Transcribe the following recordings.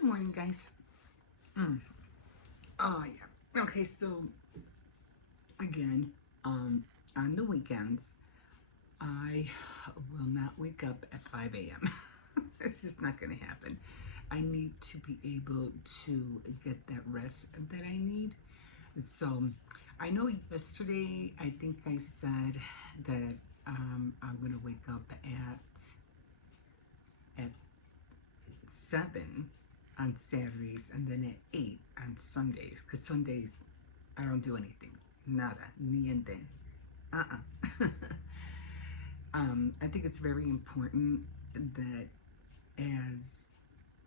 Good morning, guys. Mm. Oh, yeah. Okay, so again, on the weekends, I will not wake up at 5 a.m. It's just not going to happen. I need to be able to get that rest that I need. So I know yesterday I think I said that I'm going to wake up at 7 on Saturdays and then at 8 on Sundays, because Sundays I don't do anything. Nada. Niente. Uh-uh. I think it's very important that as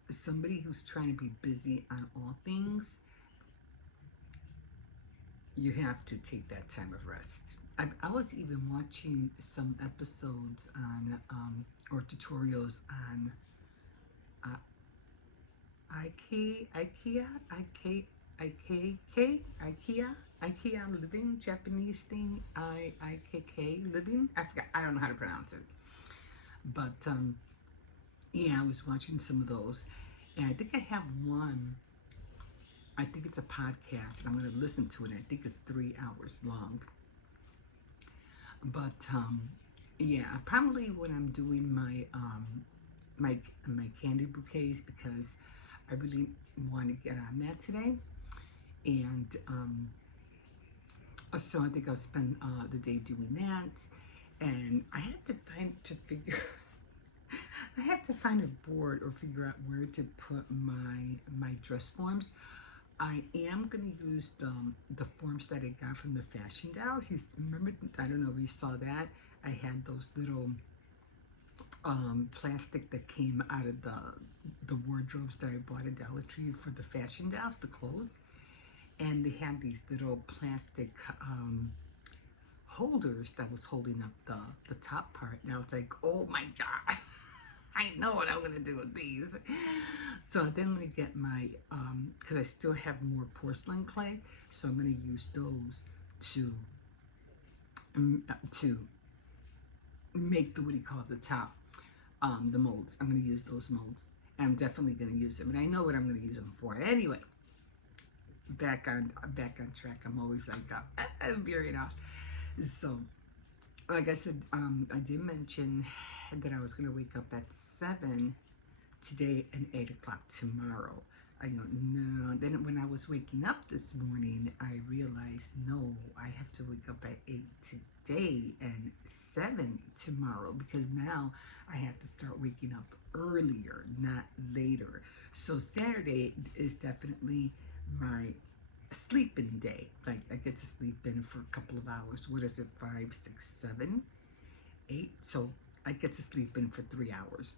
somebody who's trying to be busy on all things, you have to take that time of rest. I was even watching some episodes on or tutorials on uh, IKEA living, Japanese thing, IKK living. I forgot. I don't know how to pronounce it, but yeah, I was watching some of those, and I think I have one. I think it's a podcast, and I'm going to listen to it. I think it's 3 hours long, but yeah, probably when I'm doing my candy bouquets, because I really want to get on that today. And so I think I'll spend the day doing that. And I have to figure. I have to find a board or figure out where to put my dress forms. I am gonna use the forms that I got from the fashion dolls. Remember? I don't know if you saw that. I had those little plastic that came out of the wardrobes that I bought at Dollar Tree for the fashion dolls, the clothes. And they had these little plastic holders that was holding up the top part. Now it's like, oh my god, I know what I'm gonna do with these. So then I'm gonna get my because I still have more porcelain clay, so I'm gonna use those to to make the, what do you call it, the top, the molds. I'm gonna use those molds. I'm definitely gonna use them, and I know what I'm gonna use them for. Anyway, back on track. I'm always like I'm veering off. So, like I said, I did mention that I was gonna wake up at 7 today and 8 o'clock tomorrow. I go, no. Then when I was waking up this morning, I realized, no, I have to wake up at 8 today and 7 tomorrow, because now I have to start waking up earlier, not later. So Saturday is definitely my sleeping day. Like, I get to sleep in for a couple of hours. What is it? 5, 6, 7, 8. So I get to sleep in for 3 hours.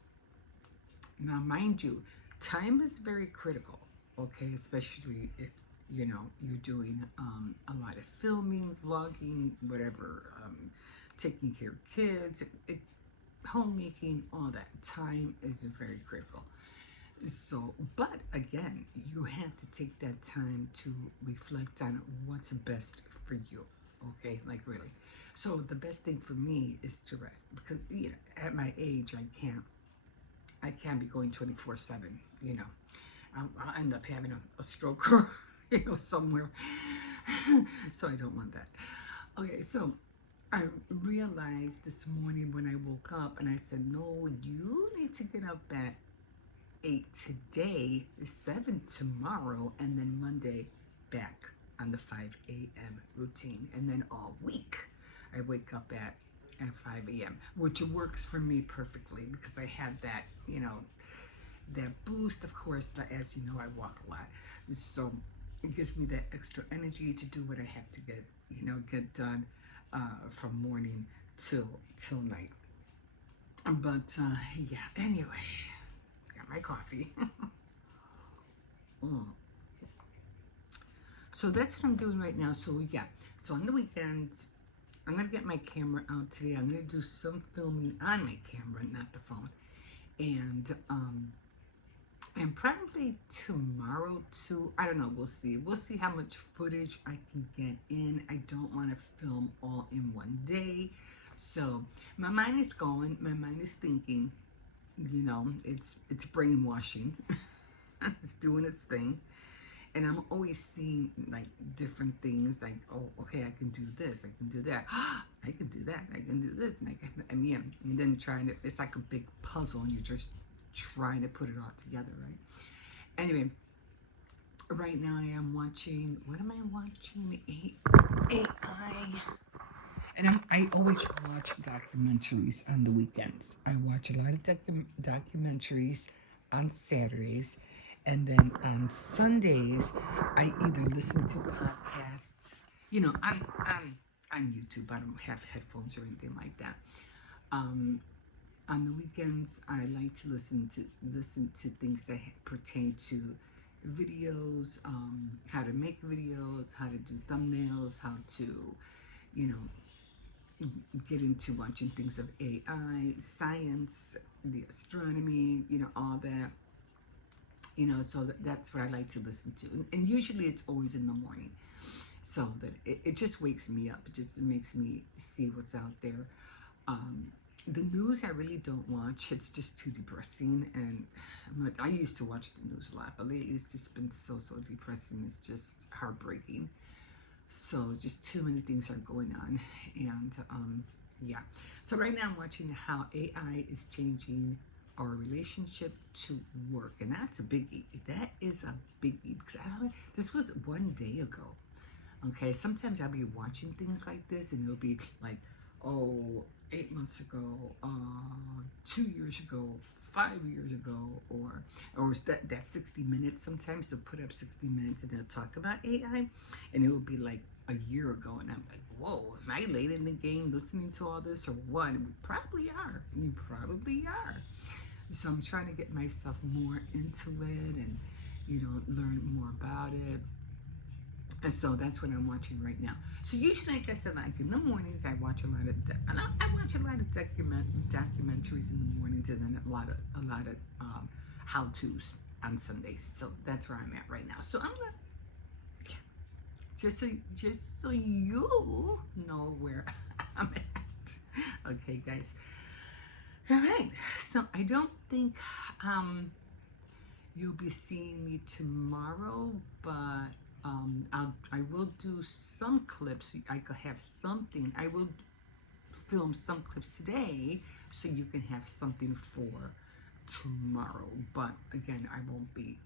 Now, mind you, time is very critical, okay? Especially if, you're doing a lot of filming, vlogging, whatever, taking care of kids, homemaking, all that. Time is very critical. So, but again, you have to take that time to reflect on what's best for you, okay? Like, really. So the best thing for me is to rest, because, at my age, I can't be going 24/7, I'll end up having a stroke or, somewhere. So I don't want that. Okay, so I realized this morning when I woke up and I said, no, you need to get up at 8 today, 7 tomorrow, and then Monday back on the 5 a.m. routine. And then all week I wake up at 5 a.m., which works for me perfectly, because I have that, that boost. Of course, as you know, I walk a lot, so it gives me that extra energy to do what I have to get done from morning till night. But yeah, anyway, got my coffee. So that's what I'm doing right now. So yeah, so on the weekends, I'm gonna get my camera out today. I'm gonna do some filming on my camera, not the phone, and probably tomorrow too. I don't know. We'll see. We'll see how much footage I can get in. I don't want to film all in one day, so my mind is going. My mind is thinking. It's brainwashing. It's doing its thing. And I'm always seeing like different things, like, oh, okay, I can do this, I can do that, I can do that, I can do this, and yeah, and then trying to, it's like a big puzzle, and you're just trying to put it all together, right? Anyway, right now I am watching, what am I watching? AI. And I always watch documentaries on the weekends. I watch a lot of documentaries on Saturdays. And then on Sundays, I either listen to podcasts, on YouTube. I don't have headphones or anything like that. On the weekends, I like to listen to things that pertain to videos, how to make videos, how to do thumbnails, how to, you know, get into watching things of AI, science, the astronomy, all that. So that's what I like to listen to. And usually it's always in the morning. So that it just wakes me up. It just makes me see what's out there. The news I really don't watch. It's just too depressing. And I used to watch the news a lot, but lately it's just been so depressing. It's just heartbreaking. So just too many things are going on. And yeah. So right now I'm watching how AI is changing our relationship to work. And that's a biggie. That is a biggie. Because this was one day ago. Okay, sometimes I'll be watching things like this and it'll be like, 8 months ago, 2 years ago, 5 years ago, or that 60 minutes. Sometimes they'll put up 60 minutes and they'll talk about AI, and it will be like a year ago, and I'm like, whoa, am I late in the game listening to all this or what? And we probably are. You probably are. So I'm trying to get myself more into it and, learn more about it. And so that's what I'm watching right now. So usually, like I said, like in the mornings, I watch a lot of documentaries in the mornings, and then a lot of how-tos on Sundays. So that's where I'm at right now. So I'm gonna just so you know where I'm at. Okay, guys. All right. So I don't think you'll be seeing me tomorrow, but I will do some clips. I could have something. I will film some clips today, so you can have something for tomorrow. But again, I won't be,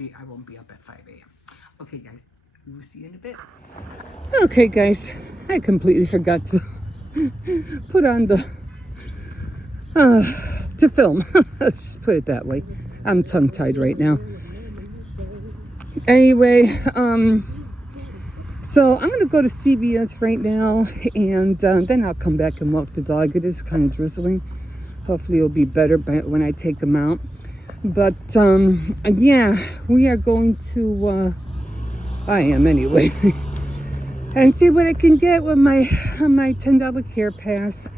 I won't be up at 5 a.m. Okay, guys, we will see you in a bit. Okay, guys, I completely forgot to put on the to film. Let's just put it that way. I'm tongue-tied right now. Anyway, so I'm going to go to CVS right now, and then I'll come back and walk the dog. It is kind of drizzling. Hopefully it'll be better when I take him out. But, yeah, we are going to, I am anyway, and see what I can get with my $10 care pass.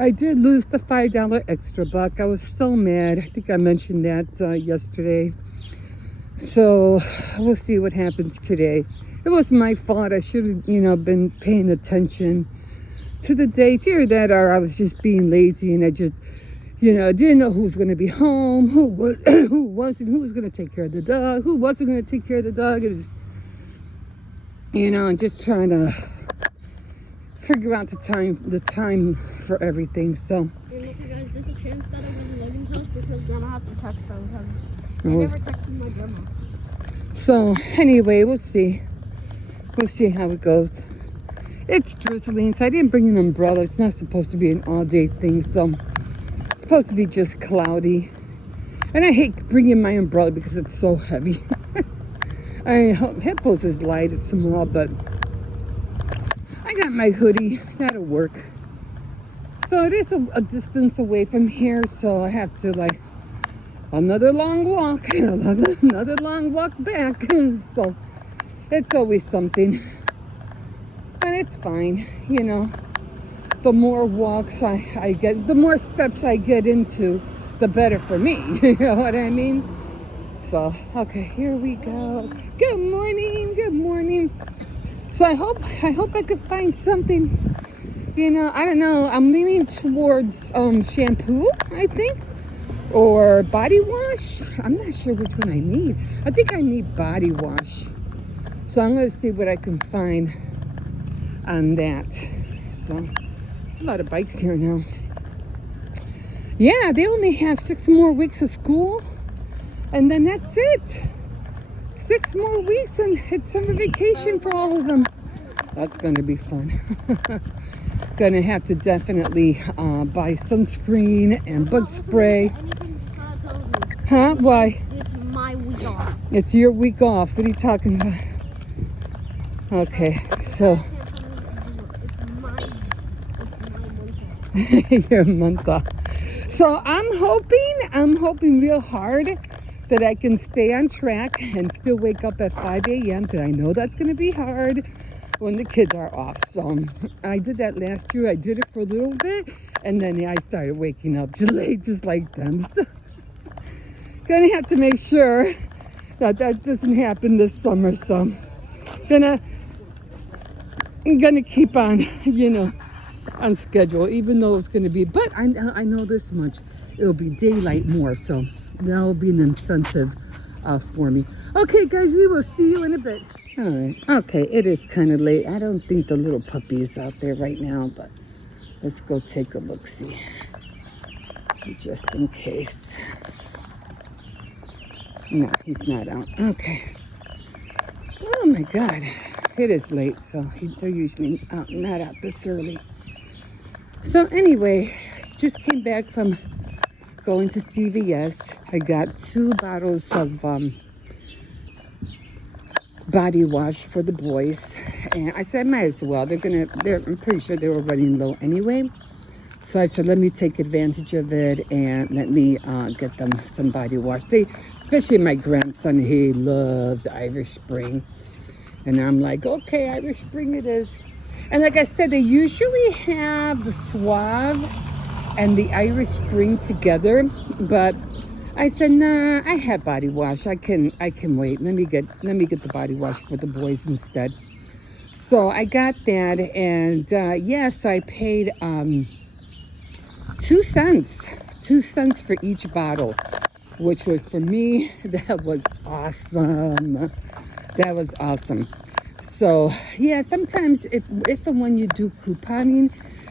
I did lose the $5 extra buck. I was so mad. I think I mentioned that yesterday. So we'll see what happens today. It was my fault. I should have, been paying attention to the dates. Either that or I was just being lazy, and I just, didn't know who was going to be home, who wasn't, who was going to take care of the dog, who wasn't going to take care of the dog. It was, just trying to figure out the time for everything. So. Hey, listen, guys, there's a chance that I was in Logan's house because Grandma has to text them because I never texted my grandma. So anyway, we'll see. We'll see how it goes. It's drizzling, so I didn't bring an umbrella. It's not supposed to be an all-day thing, so it's supposed to be just cloudy. And I hate bringing my umbrella because it's so heavy. Hippos is light, it's small, but I got my hoodie. That'll work. So it is a distance away from here, so I have to another long walk and another long walk back. So it's always something, and it's fine. The more walks I get, the more steps I get into, the better for me. You know what I mean? So okay, here we go. Good morning. So I hope I could find something. I don't know. I'm leaning towards shampoo, I think. or body wash. I'm not sure which one I need. I think I need body wash. So I'm going to see what I can find on that. So, there's a lot of bikes here now. Yeah, they only have 6 more weeks of school. And then that's it. 6 more weeks and it's summer vacation for all of them. That's going to be fun. Gonna have to definitely buy sunscreen and bug spray. Huh? Why? It's my week off. It's your week off. What are you talking about? Okay, so you're a month off. So I'm hoping real hard that I can stay on track and still wake up at 5 a.m. because I know that's going to be hard when the kids are off. So I did that last year. I did it for a little bit, and then I started waking up too late, just like them. So gonna have to make sure that doesn't happen this summer. So I'm gonna keep on, on schedule, even though it's gonna be. But I know this much: it'll be daylight more, so that'll be an incentive for me. Okay, guys, we will see you in a bit. All right. Okay, it is kind of late. I don't think the little puppy is out there right now, but let's go take a look-see, just in case. No, he's not out. Okay. Oh my God, it is late, so they're usually not out this early. So anyway, just came back from going to CVS. I got 2 bottles of body wash for the boys, and I said might as well. I'm pretty sure they were running low anyway, so I said let me take advantage of it and let me get them some body wash. Especially my grandson, he loves Irish Spring, and I'm like, okay, Irish Spring it is. And like I said, they usually have the Suave and the Irish Spring together, but I said, nah, I have body wash. I can wait. Let me get the body wash for the boys instead. So I got that, and so I paid 2 cents for each bottle, which was, for me, that was awesome. That was awesome. So yeah, sometimes if and when you do couponing,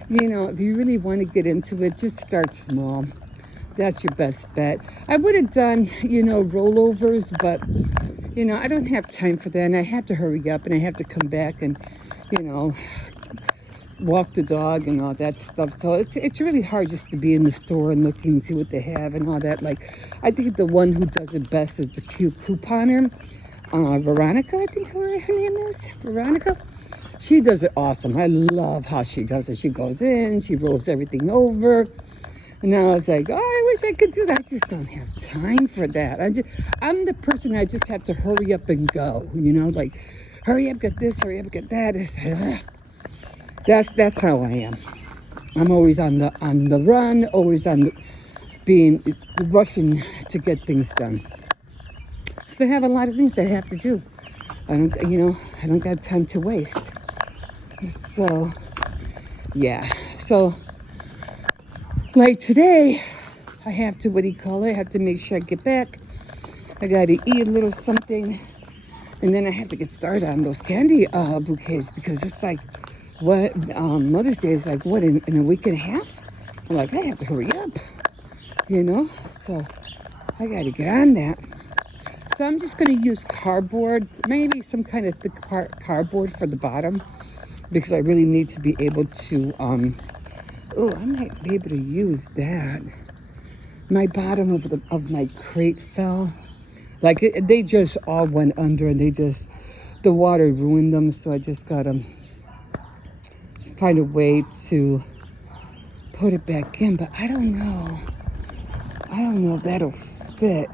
if you really want to get into it, just start small. That's your best bet. I would have done, rollovers, but, I don't have time for that. And I have to hurry up and I have to come back and, walk the dog and all that stuff. So it's really hard just to be in the store and looking and see what they have and all that. Like, I think the one who does it best is the cute couponer. Veronica, I think her name is. Veronica. She does it awesome. I love how she does it. She goes in, she rolls everything over. And now I was like, oh, I wish I could do that. I just don't have time for that. I'm the person, I just have to hurry up and go. Like, hurry up, get this, hurry up, get that. That's how I am. I'm always on the run, always rushing to get things done. So I have a lot of things I have to do. I don't got time to waste. So, yeah. So, like today, I have to, I have to make sure I get back. I got to eat a little something. And then I have to get started on those candy bouquets, because it's like, Mother's Day is like, in a week and a half? I'm like, I have to hurry up, So I got to get on that. So I'm just going to use cardboard, maybe some kind of thick cardboard for the bottom, because I really need to be able to, I might be able to use that. My bottom of my crate fell. Like, they just all went under, and the water ruined them, so I just got to find a way to put it back in, but I don't know if that'll fit.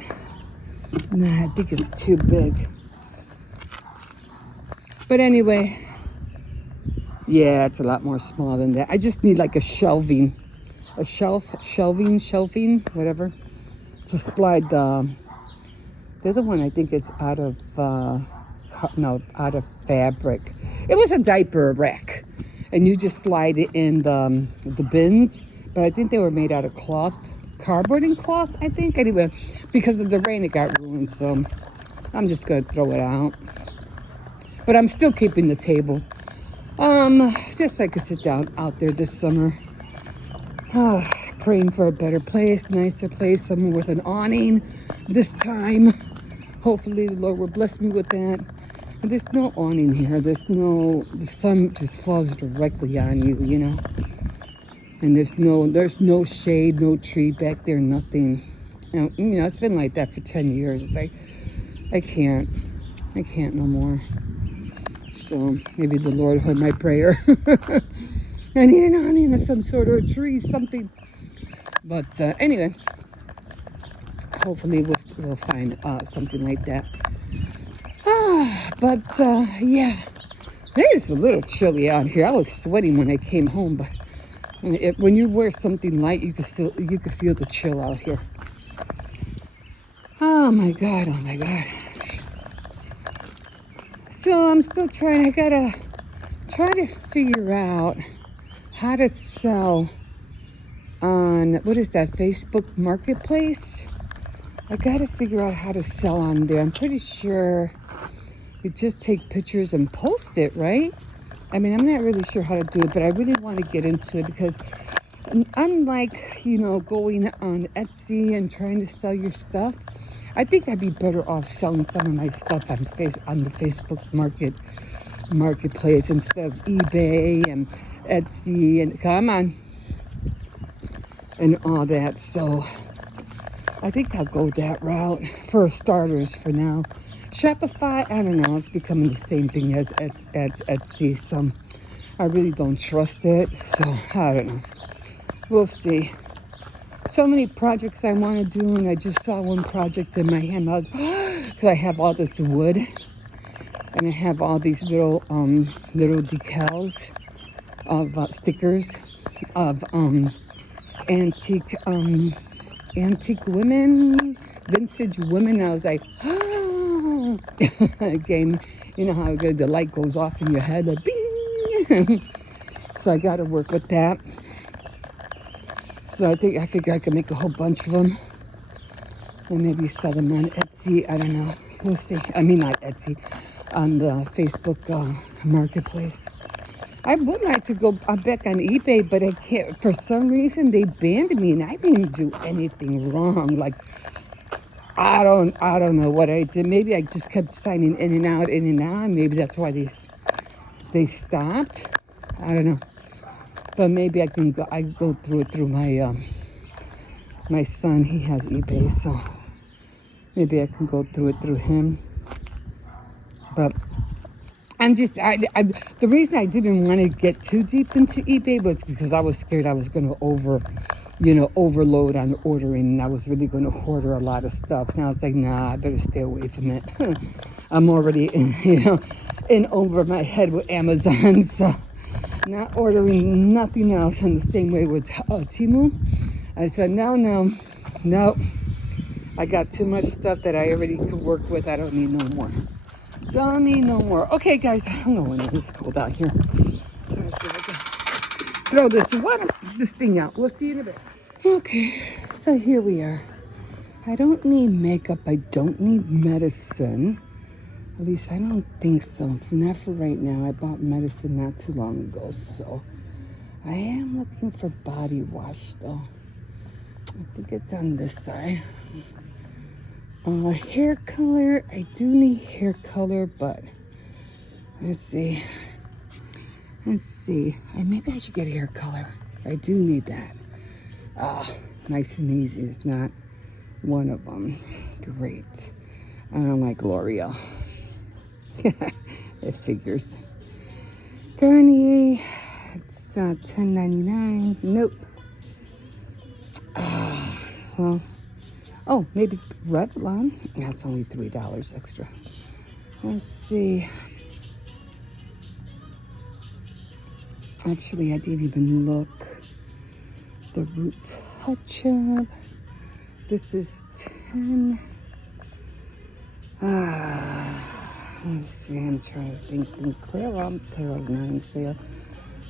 Nah, I think it's too big. But anyway, yeah, it's a lot more small than that. I just need like a shelving, whatever, to slide the other one. I think it's out of fabric. It was a diaper rack, and you just slide it in the bins. But I think they were made out of cloth cardboarding cloth, I think. Anyway, because of the rain, it got ruined, so I'm just gonna throw it out. But I'm still keeping the table. Just so I could sit down out there this summer. Praying for a better place, nicer place, somewhere with an awning this time. Hopefully the Lord will bless me with that. And there's no awning here. The sun just falls directly on you, you know. And there's no shade, no tree back there, nothing. You know, it's been like that for 10 years. It's like, I can't no more. So maybe the Lord heard my prayer. I need an awning of some sort, or a tree, something. But anyway, hopefully we'll find something like that. But yeah, it's a little chilly out here. I was sweating when I came home, but when you wear something light, you can feel the chill out here. Oh my God, oh my God. So I'm still trying. I gotta try to figure out how to sell on, what is that, Facebook Marketplace? I gotta figure out how to sell on there. I'm pretty sure you just take pictures and post it, right? I mean, I'm not really sure how to do it, but I really want to get into it because unlike, you know, going on Etsy and trying to sell your stuff, I think I'd be better off selling some of my stuff on the Facebook Marketplace instead of eBay and Etsy and come on and all that. So I think I'll go that route for starters for now. Shopify, I don't know, it's becoming the same thing as Etsy, so I really don't trust it. So I don't know. We'll see. So many projects I want to do, and I just saw one project in my hand because I have all this wood, and I have all these little decals of stickers of antique women, vintage women. I was like, game, you know how the light goes off in your head, like bing. So I got to work with that. So I figure I can make a whole bunch of them and maybe sell them on Etsy. I don't know. We'll see. I mean, not Etsy, on the Facebook Marketplace. I would like to go back on eBay, but I can't. For some reason, they banned me, and I didn't do anything wrong. Like, I don't know what I did. Maybe I just kept signing in and out, and maybe that's why they stopped. I don't know. But maybe I go through it through my son. He has eBay, so maybe I can go through it through him. But the reason I didn't want to get too deep into eBay was because I was scared I was going to overload on ordering, and I was really going to order a lot of stuff. Now it's like, nah, I better stay away from it. I'm already in over my head with Amazon, so not ordering nothing else. In the same way with Temu, I said no. I got too much stuff that I already could work with. I don't need no more. Don't need no more. Okay, guys, I don't know when it's cold out here. Let's see if I can throw this thing out. We'll see you in a bit. Okay, so here we are. I don't need makeup. I don't need medicine. At least I don't think so. Not for right now. I bought medicine not too long ago, so I am looking for body wash, though. I think it's on this side. Hair color. I do need hair color, but let's see. Maybe I should get hair color. I do need that. Nice and easy is not one of them. Great. I don't like L'Oreal. It figures. Garnier. It's $10.99. Nope. Well. Oh, maybe Revlon. That's only $3 extra. Let's see. Actually, I didn't even look. The Root Touch-Up. This is 10. Let's see. I'm trying to think. Claire's not on sale.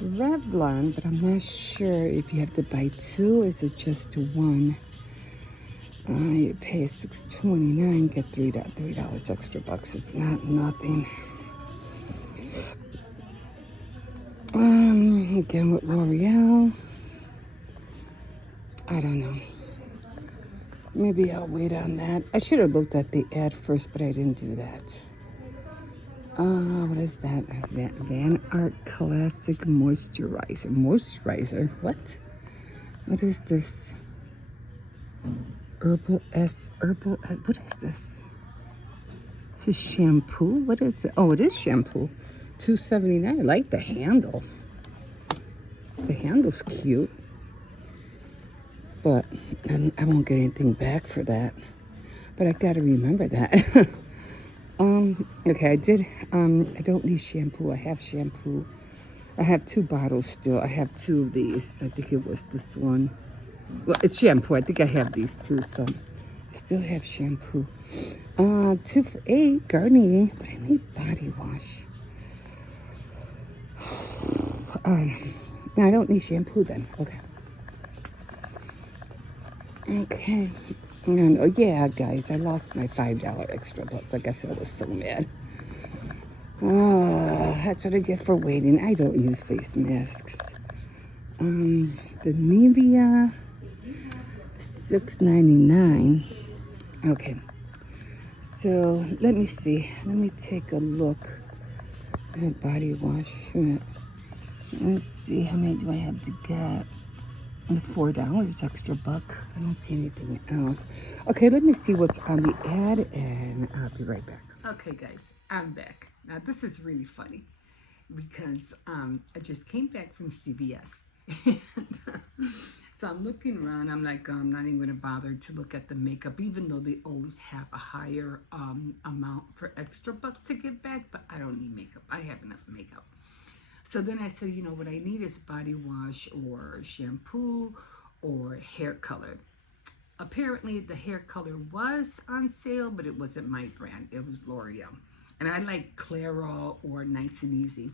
Revlon, but I'm not sure if you have to buy two. Or is it just one? You pay $6.29, get $3 extra bucks. It's not nothing. Again with L'Oreal. I don't know. Maybe I'll wait on that. I should have looked at the ad first, but I didn't do that. What is that? Van Art Classic Moisturizer. Moisturizer? What? What is this? Herbal S. What is this? This is shampoo? What is it? Oh, it is shampoo. $2.79. I like the handle. The handle's cute. But I won't get anything back for that. But I gotta remember that. Okay, I don't need shampoo. I have shampoo. I have 2 bottles still. I have 2 of these. I think it was this one. Well, it's shampoo. I think I have these 2, so I still have shampoo. 2 for $8, Garnier, but I need body wash. No, I don't need shampoo then. Okay. Okay. And, oh, yeah, guys, I lost my $5 extra buck. Like I said, I was so mad. That's what I get for waiting. I don't use face masks. The Nivea, $6.99. Okay. So, let me see. Let me take a look at body wash. Let's see, how many do I have to get? $4 extra buck. I don't see anything else. Okay, let me see what's on the ad, and I'll be right back. Okay, guys, I'm back. Now, this is really funny because I just came back from CVS. So I'm looking around. I'm like, I'm not even going to bother to look at the makeup, even though they always have a higher amount for extra bucks to give back. But I don't need makeup. I have enough makeup. So then I said, you know, what I need is body wash or shampoo or hair color. Apparently, the hair color was on sale, but it wasn't my brand. It was L'Oreal. And I like Clairol or Nice and Easy,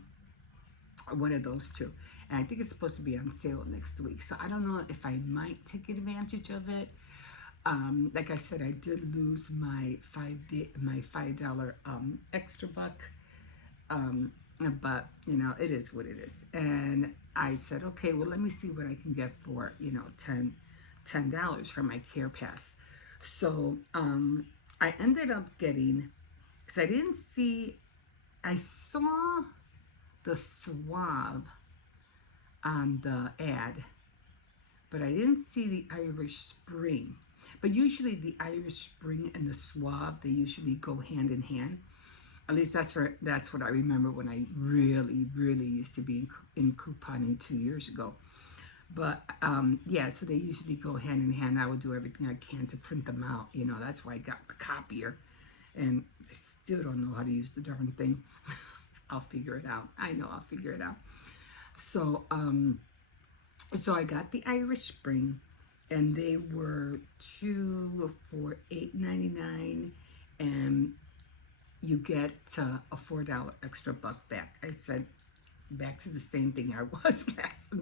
one of those 2. And I think it's supposed to be on sale next week. So I don't know if I might take advantage of it. Like I said, I did lose my $5 extra buck. But you know, it is what it is. And I said, okay, well, let me see what I can get for, you know, $10 for my care pass. So I ended up getting, because I saw the swab on the ad, but I didn't see the Irish Spring. But usually the Irish Spring and the swab, they usually go hand in hand. At least that's what I remember when I really used to be in couponing 2 years ago. But yeah, so they usually go hand in hand. I would do everything I can to print them out. You know, that's why I got the copier, and I still don't know how to use the darn thing. I'll figure it out. I know I'll figure it out. So so I got the Irish Spring, and they were 2 for $8.99, and you get a $4 extra buck back. I said back to the same thing I was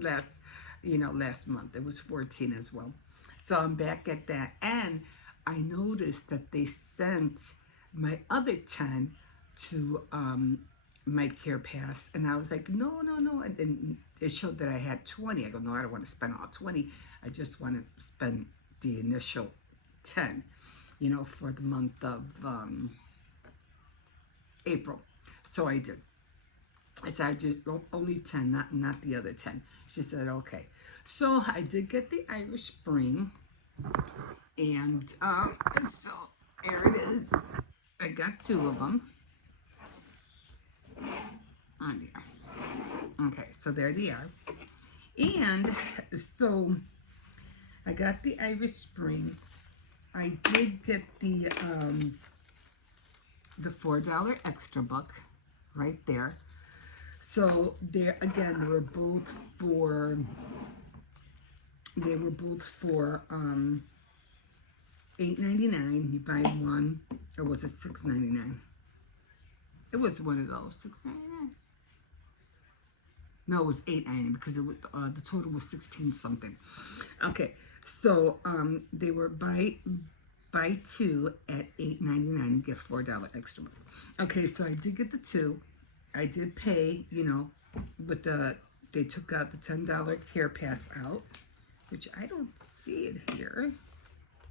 last month. It was 14 as well. So I'm back at that, and I noticed that they sent my other 10 to my care pass, and I was like, no, and it showed that I had 20. I go, no, I don't want to spend all 20. I just want to spend the initial 10, you know, for the month of April. So I did. I said, I just only 10, not the other 10. She said, okay. So I did get the Irish Spring, and so there it is. I got 2 of them. Oh dear. Okay, so there they are. And so I got the Irish Spring. I did get the $4 extra buck right there. So there again, they were both for $8.99. You buy one, or was it $6.99? It was one of those. $6.99. No, it was $8.99 because it was, the total was 16 something. Okay, so they were buy two at $8.99 and get $4 extra. Okay, so I did get the two. I did pay, you know, with they took out the $10 care pass out, which I don't see it here.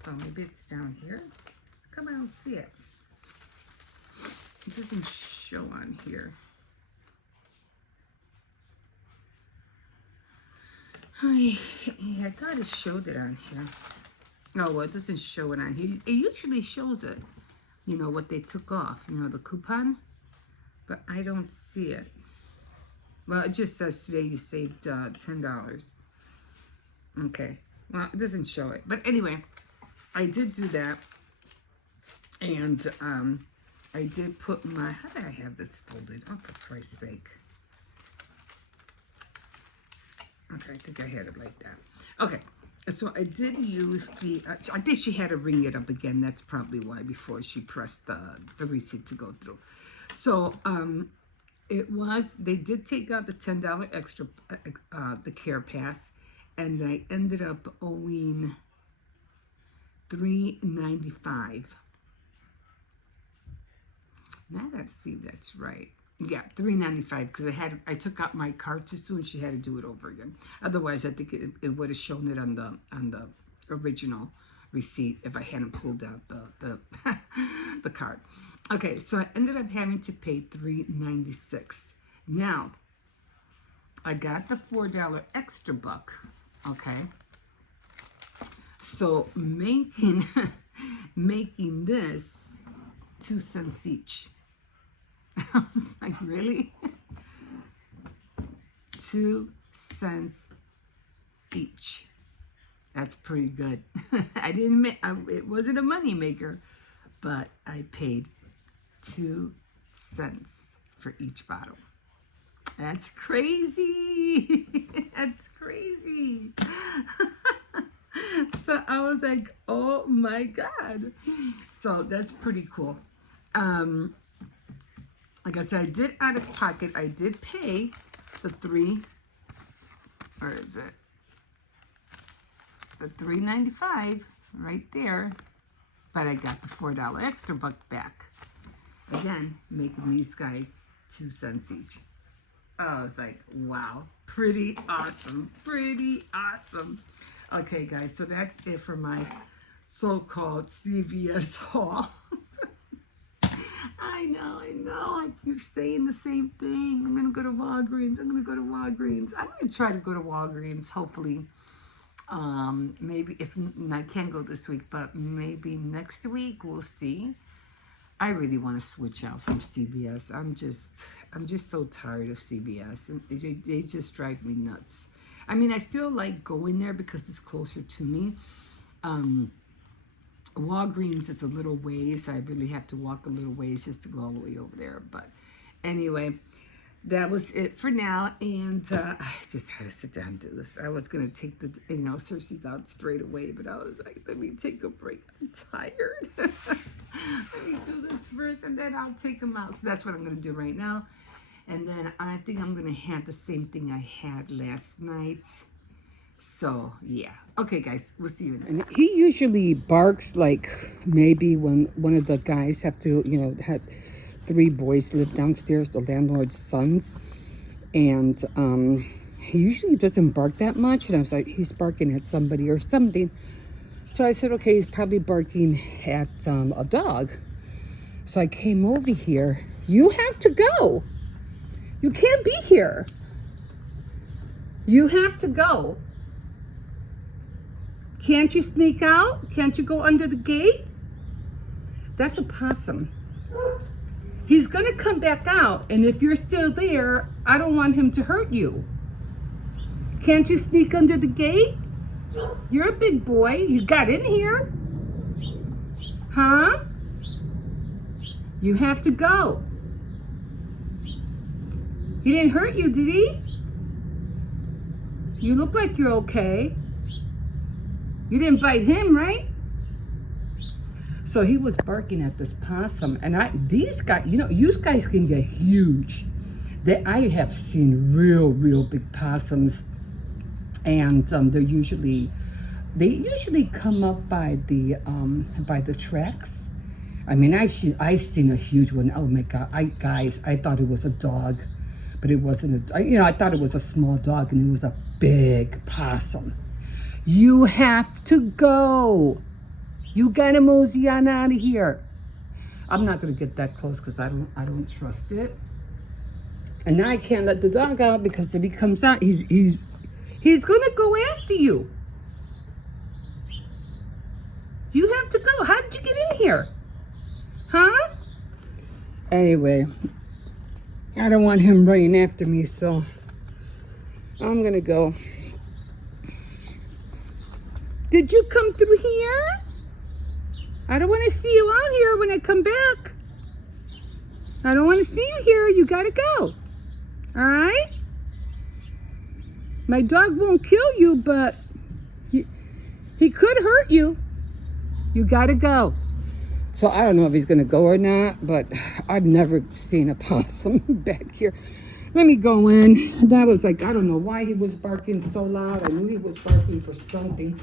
Oh, maybe it's down here. How come I don't see it? It doesn't show on here. I thought it showed it on here. No, well, it doesn't show it on here. It usually shows it, you know, what they took off, you know, the coupon, but I don't see it. Well, it just says today you saved $10. Okay, well, it doesn't show it. But anyway, I did do that, and I did put my, how did I have this folded? Oh, for Christ's sake. Okay, I think I had it like that. Okay, so I did use the, I think she had to ring it up again. That's probably why, before she pressed the receipt to go through. So, it was, they did take out the $10 extra, the care pass, and I ended up owing $3.95. Now I gotta see if that's right. Yeah, $3.95, because I took out my card too soon. She had to do it over again. Otherwise, I think it would have shown it on the original receipt if I hadn't pulled out the the card. Okay, so I ended up having to pay $3.96. Now, I got the $4 extra buck. Okay, so making this 2 cents each. I was like, really? 2 cents each. That's pretty good. I didn't make, it wasn't a money maker, but I paid 2 cents for each bottle. That's crazy. That's crazy. So I was like, oh my God. So that's pretty cool. Like I said, I did out of pocket, I did pay the where is it? The $3.95 right there, but I got the $4 extra buck back. Again, making these guys 2 cents each. Oh, I was like, wow, pretty awesome, pretty awesome. Okay, guys, so that's it for my so-called CVS haul. I know, I keep saying the same thing. I'm gonna go to Walgreens, I'm gonna try to go to Walgreens, hopefully. Maybe if I can't go this week, but maybe next week, we'll see. I really want to switch out from CVS. I'm just so tired of CVS, and they just drive me nuts. I mean, I still like going there because it's closer to me. Walgreens, it's a little ways. I really have to walk a little ways just to go all the way over there. But anyway, that was it for now. And I just had to sit down and do this. I was going to take the, Cersei's out straight away. But I was like, let me take a break. I'm tired. Let me do this first, and then I'll take them out. So that's what I'm going to do right now. And then I think I'm going to have the same thing I had last night. So, yeah. Okay, guys, we'll see you then. He usually barks like maybe when one of the guys have to, have 3 boys live downstairs, the landlord's sons. And he usually doesn't bark that much. And I was like, he's barking at somebody or something. So I said, okay, he's probably barking at a dog. So I came over here. You have to go. You can't be here. You have to go. Can't you sneak out? Can't you go under the gate? That's a possum. He's gonna come back out, and if you're still there, I don't want him to hurt you. Can't you sneak under the gate? You're a big boy. You got in here. Huh? You have to go. He didn't hurt you, did he? You look like you're okay. You didn't bite him, right? So he was barking at this possum, and these guys, you guys can get huge. I have seen real big possums, and they're usually They usually come up by the tracks. I mean, I seen a huge one. Oh my God! I thought it was a dog, but it wasn't. I thought it was a small dog, and it was a big possum. You have to go. You gotta mosey on out of here. I'm not gonna get that close because I don't trust it. And now I can't let the dog out because if he comes out, he's gonna go after you. You have to go. How did you get in here? Huh? Anyway, I don't want him running after me, so I'm gonna go. Did you come through here? I don't want to see you out here when I come back. I don't want to see you here. You gotta go. All right? My dog won't kill you, but he could hurt you. You gotta go. So I don't know if he's gonna go or not, but I've never seen a possum back here. Let me go in. That was like, I don't know why he was barking so loud. I knew he was barking for something.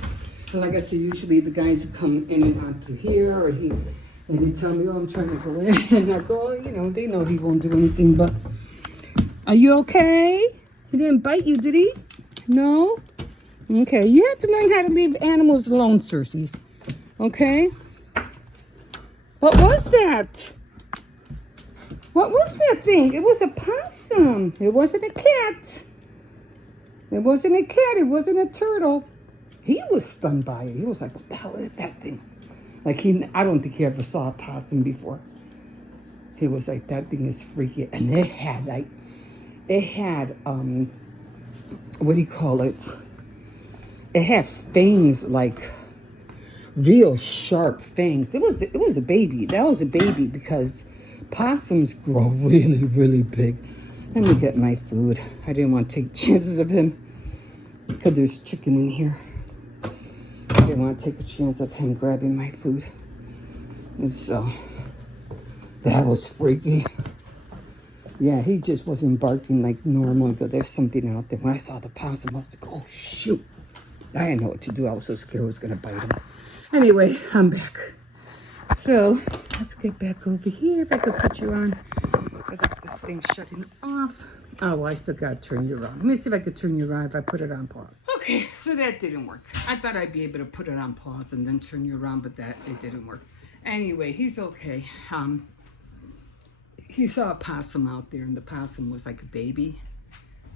And like I said, usually the guys come in and out through here, or and they tell me, oh, I'm trying to go in. And I go, they know he won't do anything, but are you okay? He didn't bite you, did he? No? Okay, you have to learn how to leave animals alone, Circes. Okay? What was that? What was that thing? It was a possum. It wasn't a cat. It wasn't a cat. It wasn't a turtle. He was stunned by it. He was like, what the hell is that thing? Like I don't think he ever saw a possum before. He was like, that thing is freaky. And it had, what do you call it? It had fangs, like real sharp fangs. It was a baby. That was a baby because possums grow really, really big. Let me get my food. I didn't want to take chances of him because there's chicken in here. I didn't want to take a chance of him grabbing my food. So that was freaky. Yeah, he just wasn't barking like normal, but there's something out there. When I saw the possum, I was like, oh shoot. I didn't know what to do. I was so scared I was gonna bite him. Anyway, I'm back. So let's get back over here. If I could put you on. I got this thing shutting off. Oh, well, I still gotta turn you around. Let me see if I could turn you around if I put it on pause. Okay, so that didn't work. I thought I'd be able to put it on pause and then turn you around, but it didn't work. Anyway, he's okay. He saw a possum out there, and the possum was like a baby.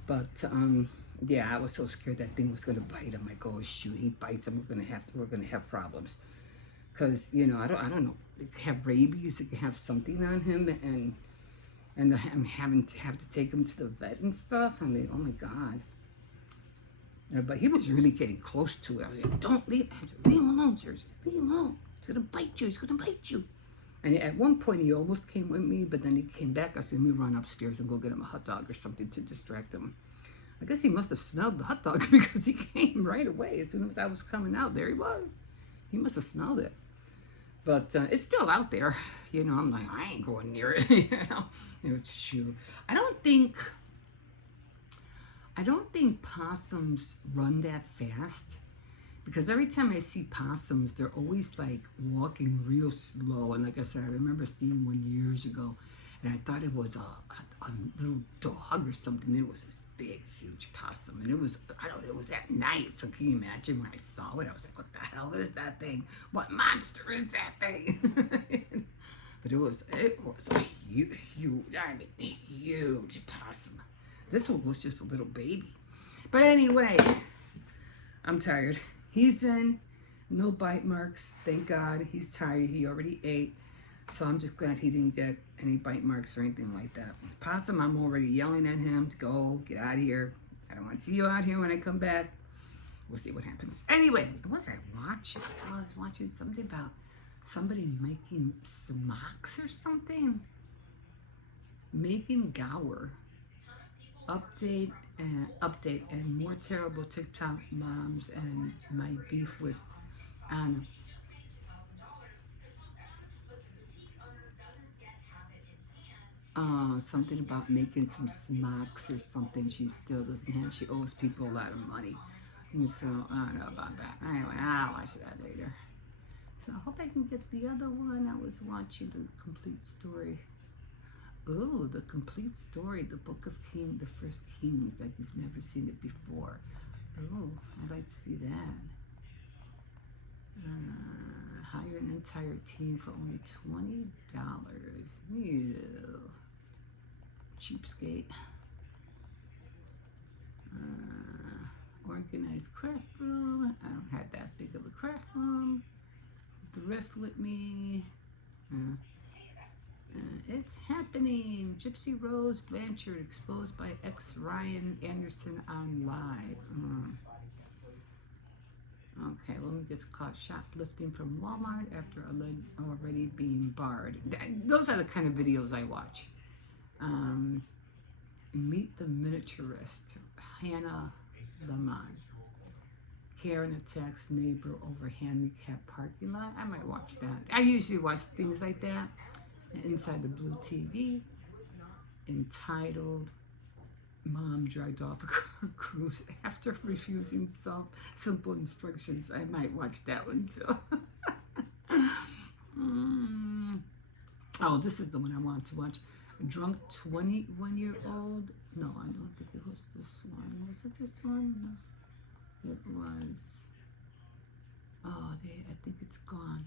But yeah, I was so scared that thing was gonna bite him. Like, oh shoot, he bites him, we're gonna have problems. Cause I don't know, it could have rabies, it could have something on him, and I'm having to take him to the vet and stuff. I mean, oh my God. But he was really getting close to it. I was like, don't leave him alone, Jersey. Leave him alone. He's gonna bite you. He's gonna bite you. And at one point, he almost came with me, but then he came back. I said, let me run upstairs and go get him a hot dog or something to distract him. I guess he must have smelled the hot dog because he came right away. As soon as I was coming out, there he was. He must have smelled it. But it's still out there. I'm like, I ain't going near it. Shoot. I don't think possums run that fast, because every time I see possums, they're always like walking real slow. And like I said, I remember seeing one years ago, and I thought it was a little dog or something. It was this big, huge possum, and it was at night. So can you imagine when I saw it? I was like, what the hell is that thing? What monster is that thing? But it was a huge possum. This one was just a little baby. But anyway, I'm tired. He's in, no bite marks, thank God. He's tired, he already ate. So I'm just glad he didn't get any bite marks or anything like that. Possum, I'm already yelling at him to go, get out of here. I don't want to see you out here when I come back. We'll see what happens. Anyway, what was I watching? I was watching something about somebody making smocks or something. Megan Gower. Update and more terrible TikTok moms and my beef with Anna. Something about making some smocks or something. She still doesn't have. She owes people a lot of money. And so I don't know about that. Anyway, I'll watch that later. So I hope I can get the other one. I was watching the complete story. Oh, the complete story, the Book of Kings, the first Kings, like you've never seen it before. Oh, I'd like to see that. Hire an entire team for only $20. Ew. Cheapskate. Organized craft room. I don't have that big of a craft room. Thrift with me. It's happening. Gypsy Rose Blanchard exposed by ex Ryan Anderson on live. Okay, woman gets caught shoplifting from Walmart after already being barred. Those are the kind of videos I watch. Meet the miniaturist, Hannah Lemon. Karen attacks neighbor over handicapped parking lot. I might watch that. I usually watch things like that. Inside the blue TV, entitled Mom Dragged Off a Cruise After Refusing Simple Instructions. I might watch that one too. Oh, this is the one I want to watch. A drunk 21-year-old. No, I don't think it was this one. Was it this one? No. It was. Oh, I think it's gone.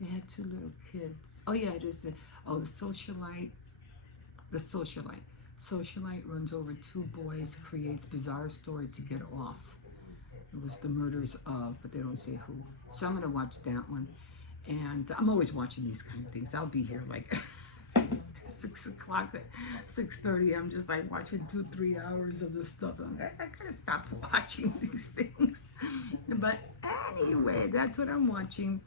They had two little kids. Oh yeah, it is. The socialite. The socialite. Socialite runs over two boys, creates bizarre story to get off. It was the murders of, but they don't say who. So I'm gonna watch that one. And I'm always watching these kind of things. I'll be here like 6 o'clock, 6:30. I'm just like watching 2-3 hours of this stuff. I'm like, I gotta stop watching these things. But anyway, that's what I'm watching.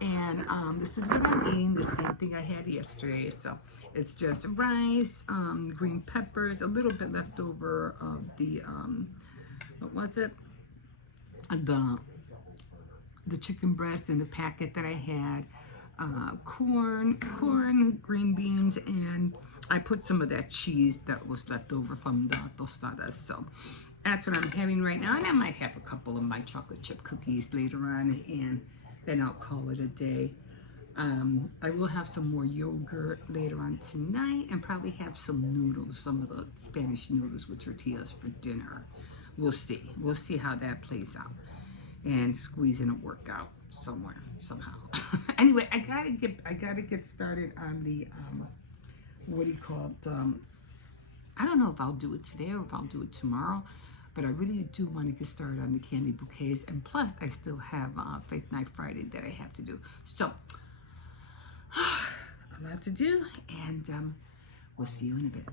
And this is what I'm eating, the same thing I had yesterday. So it's just rice, green peppers, a little bit left over of the, what was it? The chicken breast in the packet that I had, corn, green beans, and I put some of that cheese that was left over from the tostadas. So that's what I'm having right now. And I might have a couple of my chocolate chip cookies later on, and then I'll call it a day. I will have some more yogurt later on tonight, and probably have some noodles, some of the Spanish noodles with tortillas for dinner. We'll see. We'll see how that plays out, and squeeze in a workout somewhere, somehow. Anyway, I gotta get started on the what do you call it? I don't know if I'll do it today or if I'll do it tomorrow. But I really do want to get started on the candy bouquets. And plus, I still have Faith Night Friday that I have to do. So, a lot to do. And we'll see you in a bit.